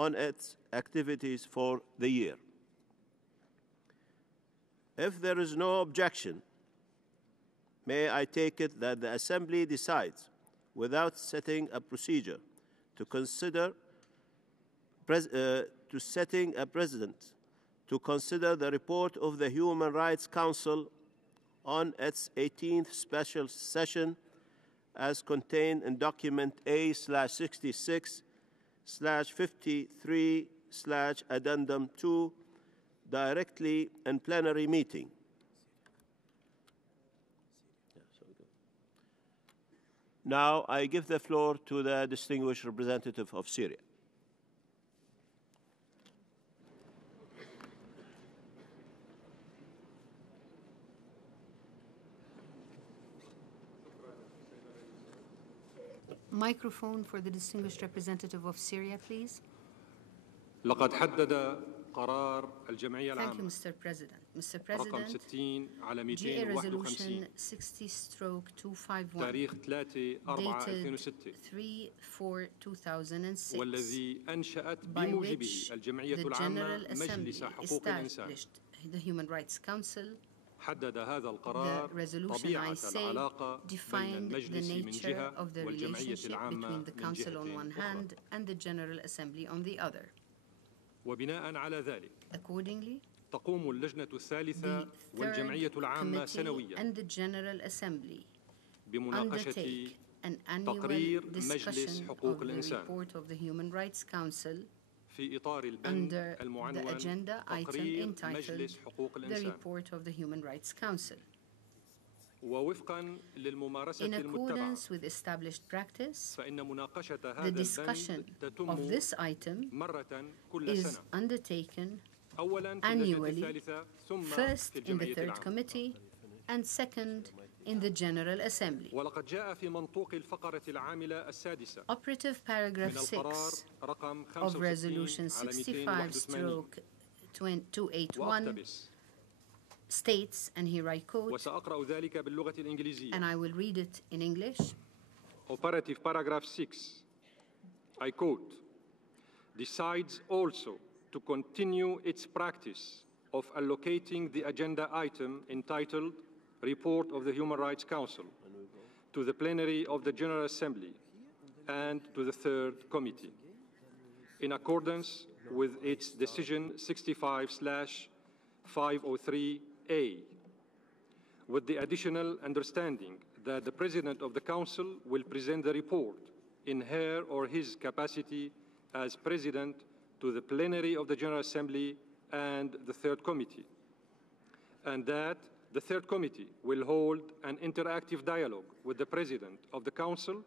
on its activities for the year. If there is no objection, may I take it that the Assembly decides, without setting a procedure, to setting a precedent to consider the report of the Human Rights Council on its 18th special session as contained in document A/66/53/addendum 2 directly in plenary meeting. Now I give the floor to the distinguished representative of Syria. Microphone for the distinguished representative of Syria, please. لقد حدد قرار الجمعية Thank you, العامة Mr. President. Mr. رقم President, 60 على GA Resolution 251 60/251 تاريخ 3/4/2006 3/4/2006 والذي أنشأت by بموجبه which الجمعية the العامة General Assembly مجلس حقوق الإنسان. established the Human Rights Council. حدد هذا The القرار resolution, I طبيعة say, العلاقة بين defined the المجلس من nature جهة of the والجمعية relationship العامة between the من Council on جهة one أخرى. hand and the General Assembly on the other. وبناء على ذلك Accordingly, تقوم اللجنة الثالثة the والجمعية Third العامة Committee سنويا and the General Assembly بمناقشة undertake an annual تقرير مجلس discussion حقوق of the الإنسان report of the Human Rights Council في إطار البند under the المعنون agenda item تقرير entitled مجلس حقوق the الإنسان. report of the Human Rights Council. ووفقا للممارسة In المتبعة accordance with established practice, فإن مناقشة the هذا discussion البند of تتم this item مرة كل is سنة undertaken أولا في اللجنة annually, الثالثة ثم first في in the الجمعية Third العامة. Committee and second in the General Assembly. ولقد جاء في منطوق الفقرة العاملة السادسة Operative paragraph من القرار 6 رقم of 65 Resolution على 281 65/281 وأقتبس states, and here I quote, وسأقرأ ذلك باللغة الإنجليزية. and I will read it in English. Operative paragraph 6, I quote, decides also to continue its practice of allocating the agenda item entitled Report of the Human Rights Council to the plenary of the General Assembly and to the Third Committee, in accordance with its decision 65/503A, with the additional understanding that the President of the Council will present the report in her or his capacity as President to the plenary of the General Assembly and the Third Committee, and that the Third Committee will hold an interactive dialogue with the President of the Council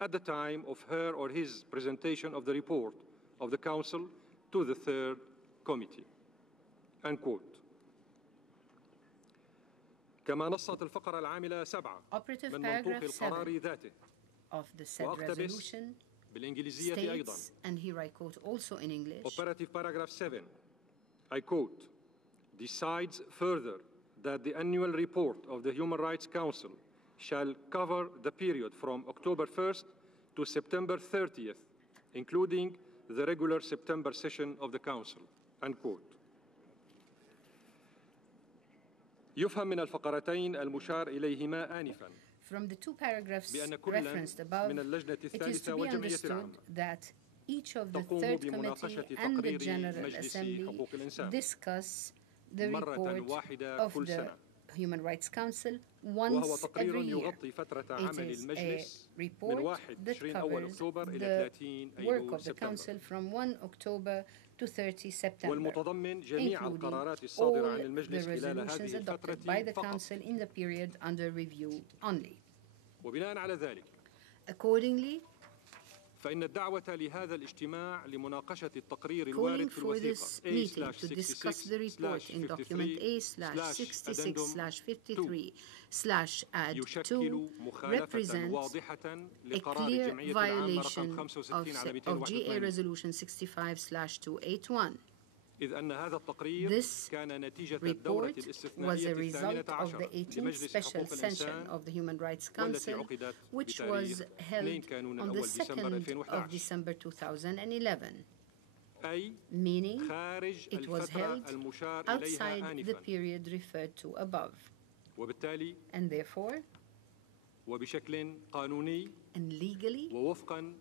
at the time of her or his presentation of the report of the Council to the Third Committee. Unquote. كما نصت الفقرة العاملة 7 من منطوق القرار ذاته of the said resolution بالإنجليزية أيضا. states, and here I quote also in English, Operative paragraph 7, I quote, decides further that the annual report of the Human Rights Council shall cover the period from October 1st to September 30th, including the regular September session of the Council, unquote. يفهم من الفقرتين المشار إليهما آنفاً from the two paragraphs بأن كل referenced above, من اللجنة it is الثالثة to be والجمعية understood العامة that each of the تقوم Third بمناقشة Committee and the تقرير General مجلس Assembly حقوق الإنسان discuss the مرة report واحدة of كل the سنة. Human Rights Council وهو once تقرير every year. يغطي فترة It عمل is a المجلس من report 21 that أول covers أكتوبر إلى the 30 work أيلول of the سبتمبر Council from 1 October to 30 September, والمتضمن جميع including القرارات الصادرة all عن the المجلس خلال resolutions هذه adopted الفترة by the فقط. Council in the period under review only. وبناء على ذلك Accordingly, فإن الدعوة لهذا الاجتماع لمناقشة التقرير calling الوارد في for this meeting to الوثيقة discuss the report in document A/66/53/add 2 يشكل مخالفة represents واضحة a لقرار clear الجمعية العامة violation رقم 65 على of GA 281 Resolution 65/281. إذ أن هذا التقرير This كان نتيجة الدورة report was الاستثنائية a result الثامنة of عشر the 18th لمجلس special حقوق session الإنسان of the Human Rights والتي Council, عقدت which بتاريخ was 2 held كانون on the الأول ديسمبر 2nd of 2011. December 2011. أي meaning خارج it was الفترة held المشار outside إليها the آنفاً. period referred to above, وبالتالي and therefore, وبشكل قانوني and legally, ووفقاً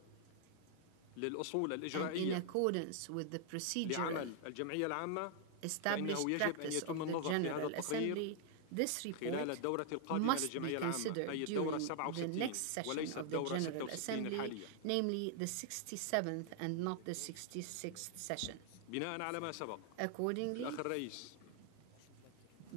للأصول and in الإجرائية accordance with the procedural لعمل الجمعية العامة، established فإنه يجب أن practice يتم of the النظر في هذا General التقرير Assembly, this خلال report الدورة القادمة must be للجمعية العامة، considered أي الدورة during the 67 next session وليس of the الدورة General 66 Assembly, الحالية. namely the 67th and not the 66th session. بناء على ما سبق، Accordingly, الأخ الرئيس،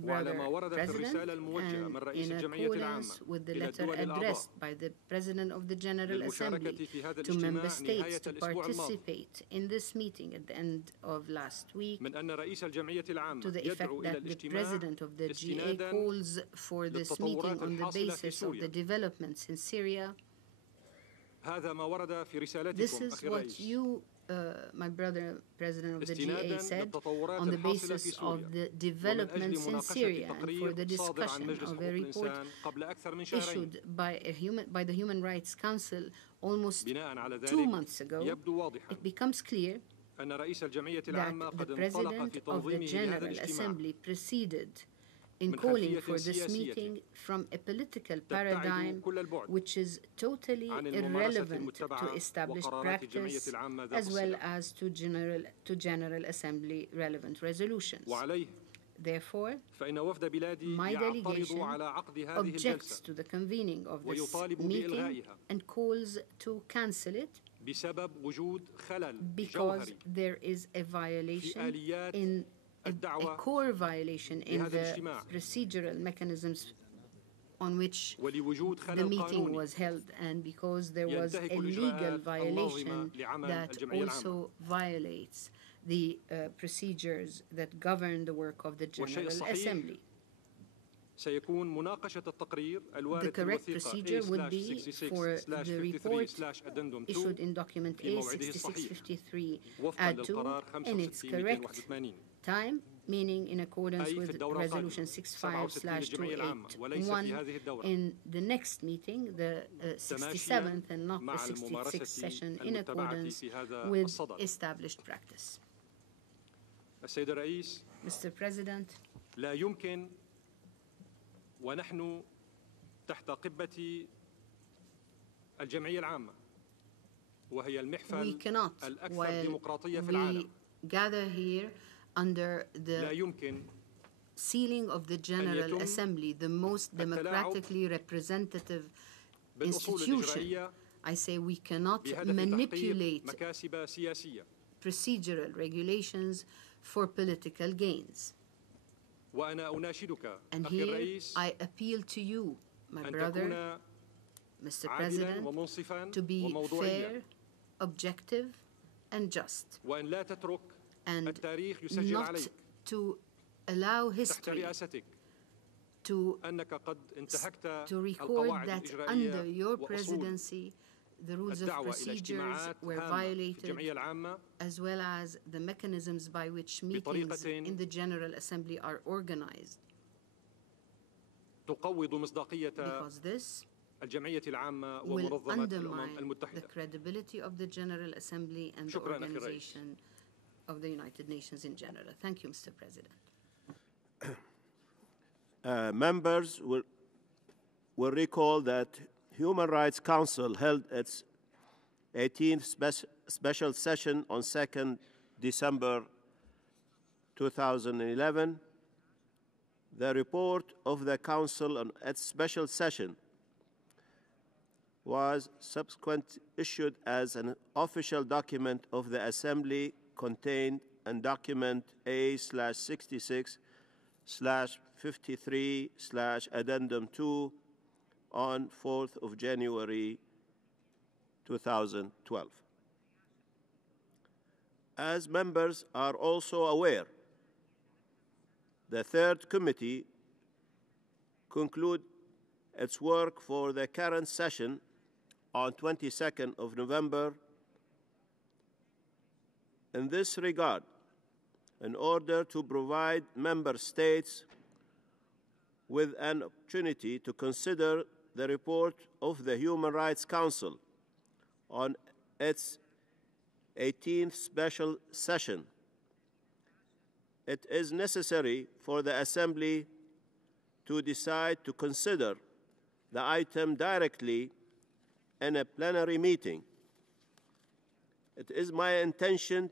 وعلى ما Brother ورد في President, الرسالة الموجهة من and رئيس in الجمعية العامة accordance with the إلى letter الدول الأعضاء addressed by the President of the General للمشاركة Assembly في هذا to member الاجتماع states نهاية to الأسبوع الماضي، participate in this meeting at the end of last week, من أن رئيس الجمعية to العامة the يدعو effect إلى that the الاجتماع President of the GA استناداً calls for this meeting للتطورات on the الحاصلة في basis of the سوريا. developments in Syria. هذا ما ورد في This رسالتكم is أخي what الرئيس، you, my brother, President of the GA, استناداً said للتطورات on the الحاصلة في basis سوريا، of the ومن developments أجل in مناقشة Syria and for تقرير the صادر عن discussion مجلس of حقوق a report الإنسان قبل أكثر من شهرين. issued by the Human Rights Council almost بناء على 2 ذلك months ago, يبدو واضحاً it becomes clear أن رئيس الجمعية العامة that the قد انطلق في President of the تنظيمه لهذا General الاجتماع Assembly proceeded in من calling خلفية for this سياسية meeting from a political تبتعد paradigm كل البعد which is totally عن الممارسة irrelevant to المتبعة established وقرارات الجمعية practice العامة ذات as well الصلة. as to General Assembly relevant resolutions. وعليه Therefore, فإن وفد بلادي my يعترض delegation على عقد هذه objects الجلسة to the convening of this ويطالب meeting بإلغائها and calls to cancel it بسبب وجود خلل because جوهري there is a في violation آليات in a الدعوة core violation in لهذا the الاجتماع procedural mechanisms on which ولوجود the خلل meeting قانوني was held, and because there was ينتهك a legal الإجراءات violation اللازمة لعمل that الجمعية العامة. also violates the procedures that govern the work of the والشيء General الصحيح Assembly. سيكون مناقشة التقرير The الوارد في correct الوثيقة procedure would be for the report A/66/53/addendum issued 2 in document في موعده الصحيح A6653 وفقا add 2 للقرار in its correct 65/281 time, meaning in accordance أي في with الدورة Resolution القادمة 67 للجمعية العامة وليس في 65/281 هذه الدورة in the next meeting, the 67th and not the مع 66th الممارسة session, in المتبعة accordance في هذا with الصدد. established practice. السيد الرئيس، Mr. President, لا يمكن ونحن تحت قبة الجمعية العامة وهي we المحفل cannot, الأكثر while ديمقراطية في we العالم، gather here under لا the يمكن ceiling of the General يتم Assembly, the most democratically representative بالأصول institution, الإجرائية I say we cannot بهدف تحقيق manipulate مكاسب سياسية. procedural regulations for political gains. وأنا أناشدك And أخي here الرئيس I appeal to you, my أن brother, تكون Mr. عادلاً President, ومنصفاً to be وموضوعياً fair, objective, and just, وأن لا تترك and التاريخ يسجل not عليك to allow تحت history رئاستك to أنك قد انتهكت record القواعد that under الإجرائية your وأصول presidency the rules of الدعوة إلى procedures اجتماعات were هامة في violated, الجمعية العامة as well as the mechanisms by which meetings بطريقة in the General Assembly are organized, تقوض مصداقية because this الجمعية العامة will ومنظمة الأمم undermine the المتحدة. credibility of the General Assembly and the شكراً أخي الرئيس. organization of the United Nations in general. Thank you, Mr. President. Members will recall that Human Rights Council held its 18th special session on 2nd December 2011. The report of the Council on its special session was subsequently issued as an official document of the Assembly contained in document A/66/53/addendum 2 on 4th of January 2012. As members are also aware, the third committee concluded its work for the current session on 22nd of November. In this regard, in order to provide member states with an opportunity to consider the report of the Human Rights Council on its 18th special session, it is necessary for the Assembly to decide to consider the item directly in a plenary meeting. It is my intention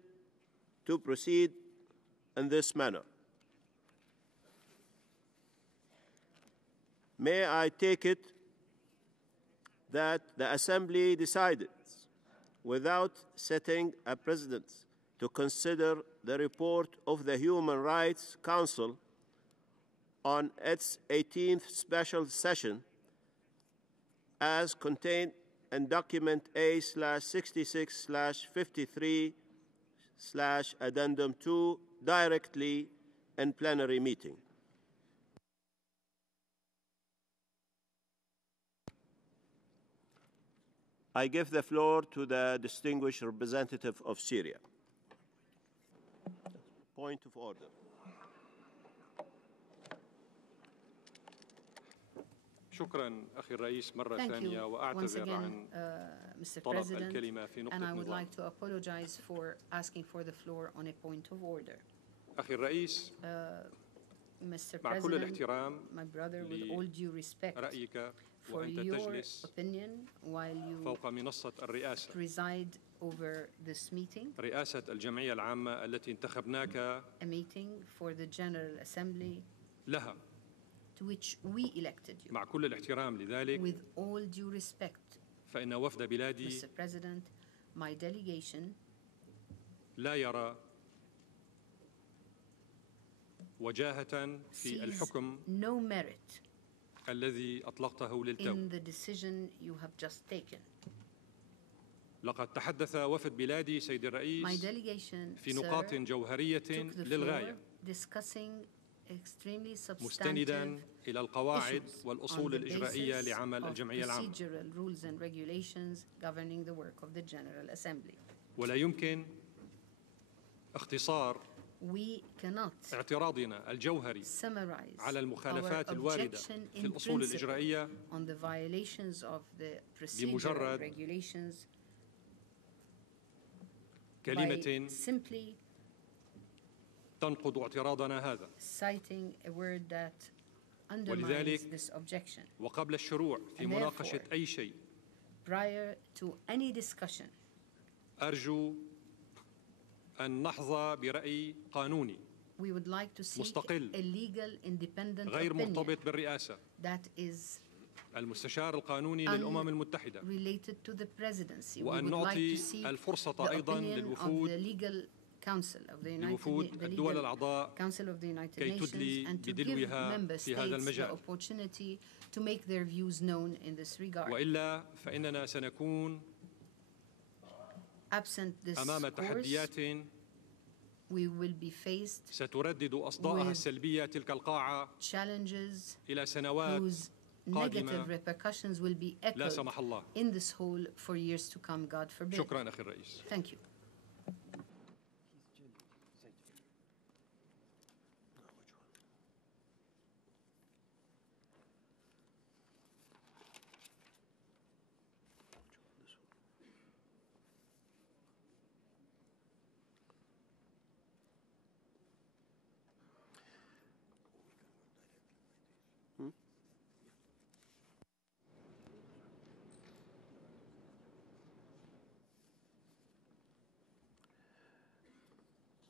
to proceed in this manner. May I take it that the Assembly decided, without setting a precedent, to consider the report of the Human Rights Council on its 18th special session as contained in document A/66/53/Addendum 2 directly in plenary meeting. I give the floor to the distinguished representative of Syria. Point of order. شكرا أخي الرئيس مرة Thank ثانية you once وأعتذر again, عن Mr. طلب President, الكلمة في and نقطة I would نظام. like to apologize for asking for the floor on a point of order. أخي الرئيس Mr. مع كل President, الاحترام my brother, with all due respect رأيك for وأنت your تجلس opinion while you فوق منصة الرئاسة preside over this meeting, رئاسة الجمعية العامة التي انتخبناك a meeting for the General Assembly لها. to which we elected you. مع كل الاحترام لذلك With all due respect, فإن وفد بلادي Mr. President, my delegation لا يرى وجاهة في sees الحكم no merit الذي أطلقته للتو. in the decision you have just taken. لقد تحدث وفد بلادي سيد My الرئيس delegation, في نقاط sir, جوهرية took the floor للغاية discussing extremely مستندا substantive إلى القواعد issues on والأصول the الإجرائية basis لعمل of الجمعية العامة. procedural rules and regulations governing the work of the General Assembly. ولا يمكن اختصار We cannot اعتراضنا الجوهري summarize على المخالفات our الواردة objection في in الأصول principle الإجرائية on the violations of the procedural بمجرد regulations by كلمة simply تنقض اعتراضنا هذا. citing a word that undermines ولذلك this objection. وقبل الشروع في And مناقشة therefore, أي شيء Prior to any discussion, أرجو أن نحظى برأي قانوني we would like to seek مستقل a legal independent غير opinion مرتبط بالرئاسة. that is المستشار القانوني للأمم المتحدة. related to the presidency. We وأن would like نعطي to seek الفرصة the أيضا opinion of the للوفود legal council of the لوفود United الدول legal الأعضاء council of the United كي Nations تدلي and to give بدلوها member في هذا states the المجال. opportunity to make their views known in this regard. وإلا فإننا سنكون Absent this أمام course, تحديات we will be faced ستردد أصداءها with السلبية تلك القاعة challenges إلى سنوات whose قادمة negative repercussions will be لا echoed سمح الله. in this hall for years to come, God forbid. شكرا أخي الرئيس. Thank you.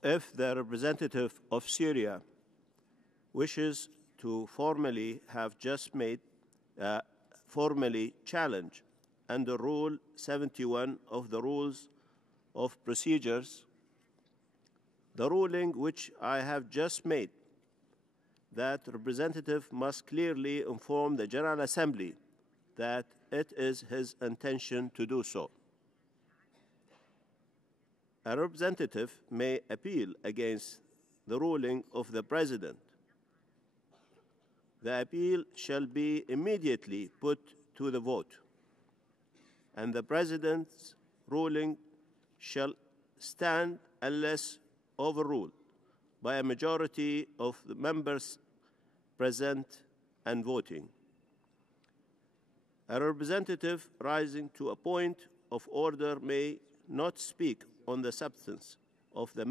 If the representative of Syria wishes to formally challenge under Rule 71 of the Rules of Procedures, the ruling which I have just made, that representative must clearly inform the General Assembly that it is his intention to do so. A representative may appeal against the ruling of the President. The appeal shall be immediately put to the vote, and the President's ruling shall stand unless overruled by a majority of the members present and voting. A representative rising to a point of order may not speak on the substance of the